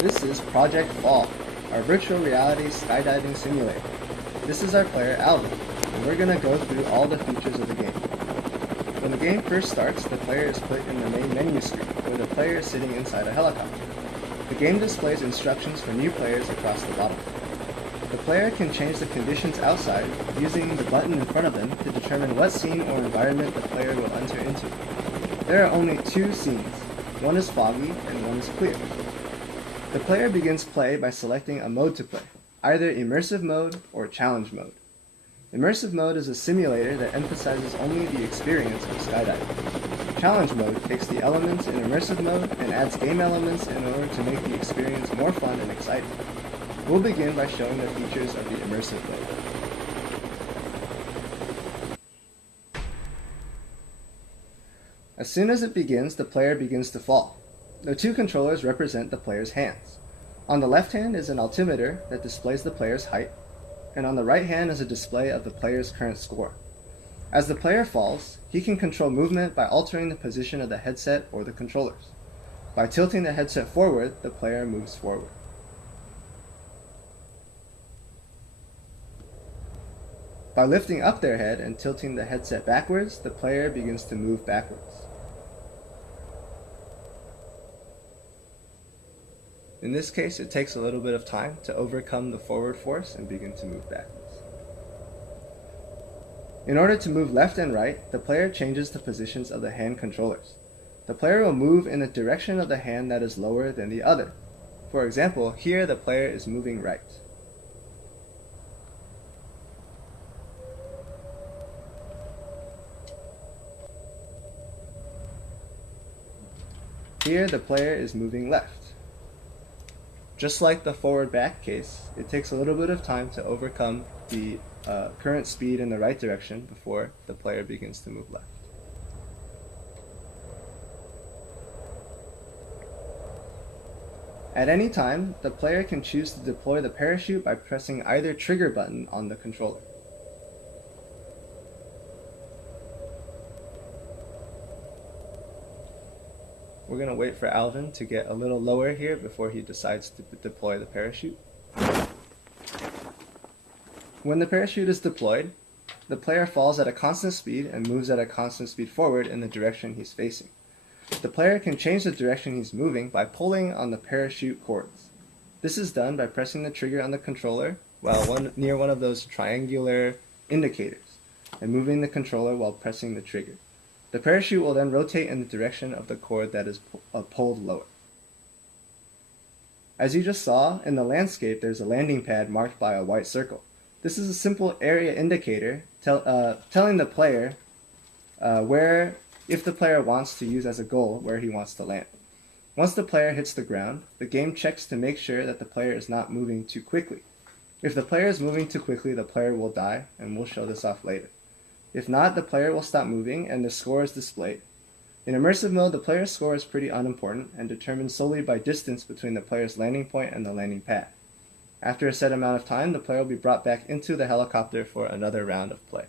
This is Project Fall, our virtual reality skydiving simulator. This is our player Alvin, and we're going to go through all the features of the game. When the game first starts, the player is put in the main menu screen, where the player is sitting inside a helicopter. The game displays instructions for new players across the bottom. The player can change the conditions outside using the button in front of them to determine what scene or environment the player will enter into. There are only two scenes. One is foggy and one is clear. The player begins play by selecting a mode to play, either immersive mode or challenge mode. Immersive mode is a simulator that emphasizes only the experience of skydiving. Challenge mode takes the elements in immersive mode and adds game elements in order to make the experience more fun and exciting. We'll begin by showing the features of the immersive mode. As soon as it begins, the player begins to fall. The two controllers represent the player's hands. On the left hand is an altimeter that displays the player's height, and on the right hand is a display of the player's current score. As the player falls, he can control movement by altering the position of the headset or the controllers. By tilting the headset forward, the player moves forward. By lifting up their head and tilting the headset backwards, the player begins to move backwards. In this case, it takes a little bit of time to overcome the forward force and begin to move backwards. In order to move left and right, the player changes the positions of the hand controllers. The player will move in the direction of the hand that is lower than the other. For example, here the player is moving right. Here the player is moving left. Just like the forward-back case, it takes a little bit of time to overcome the current speed in the right direction before the player begins to move left. At any time, the player can choose to deploy the parachute by pressing either trigger button on the controller. We're going to wait for Alvin to get a little lower here before he decides to deploy the parachute. When the parachute is deployed, the player falls at a constant speed and moves at a constant speed forward in the direction he's facing. The player can change the direction he's moving by pulling on the parachute cords. This is done by pressing the trigger on the controller while near one of those triangular indicators and moving the controller while pressing the trigger. The parachute will then rotate in the direction of the cord that is pulled lower. As you just saw, in the landscape there's a landing pad marked by a white circle. This is a simple area indicator telling the player where, if the player wants to use as a goal, where he wants to land. Once the player hits the ground, the game checks to make sure that the player is not moving too quickly. If the player is moving too quickly, the player will die, and we'll show this off later. If not, the player will stop moving and the score is displayed. In immersive mode, the player's score is pretty unimportant and determined solely by distance between the player's landing point and the landing pad. After a set amount of time, the player will be brought back into the helicopter for another round of play.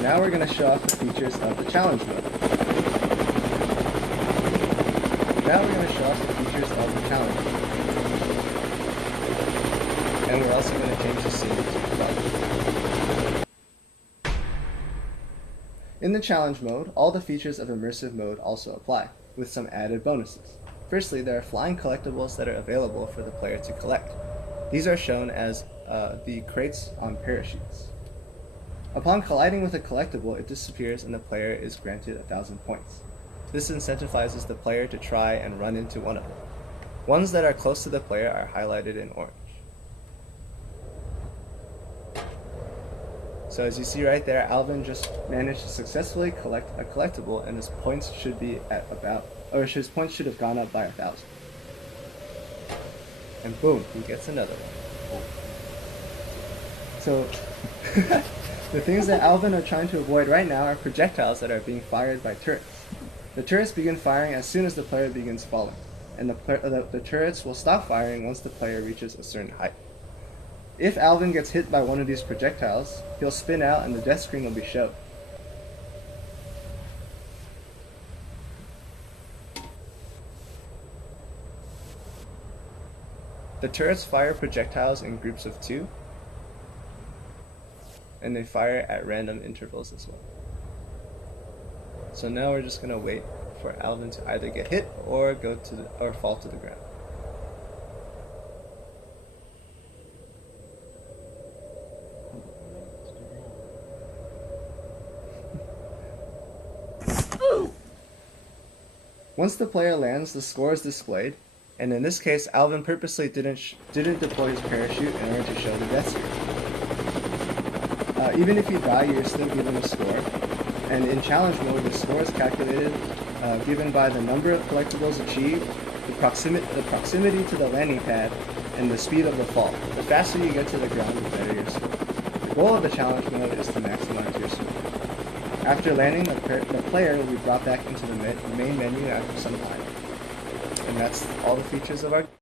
Now we're going to show off the features of the challenge mode. Now we're going to show off the features of the challenge mode. And we're also going to change the scene to fun. In the challenge mode, all the features of immersive mode also apply, with some added bonuses. Firstly, there are flying collectibles that are available for the player to collect. These are shown as the crates on parachutes. Upon colliding with a collectible, it disappears and the player is granted 1,000 points. This incentivizes the player to try and run into one of them. Ones that are close to the player are highlighted in orange. So as you see right there, Alvin just managed to successfully collect a collectible, and his points should be at his points should have gone up by 1,000. And boom, he gets another one. So the things that Alvin are trying to avoid right now are projectiles that are being fired by turrets. The turrets begin firing as soon as the player begins falling, and the turrets will stop firing once the player reaches a certain height. If Alvin gets hit by one of these projectiles, he'll spin out and the death screen will be shown. The turrets fire projectiles in groups of 2, and they fire at random intervals as well. So now we're just gonna wait for Alvin to either get hit or fall to the ground. Once the player lands, the score is displayed, and in this case, Alvin purposely didn't deploy his parachute in order to show the death screen. Even if you die, you're still given a score, and in challenge mode, the score is calculated given by the number of collectibles achieved, the proximity to the landing pad, and the speed of the fall. The faster you get to the ground, the better your score. The goal of the challenge mode is to maximize your score. After landing, the player will be brought back into the main menu after some time. And that's all the features of our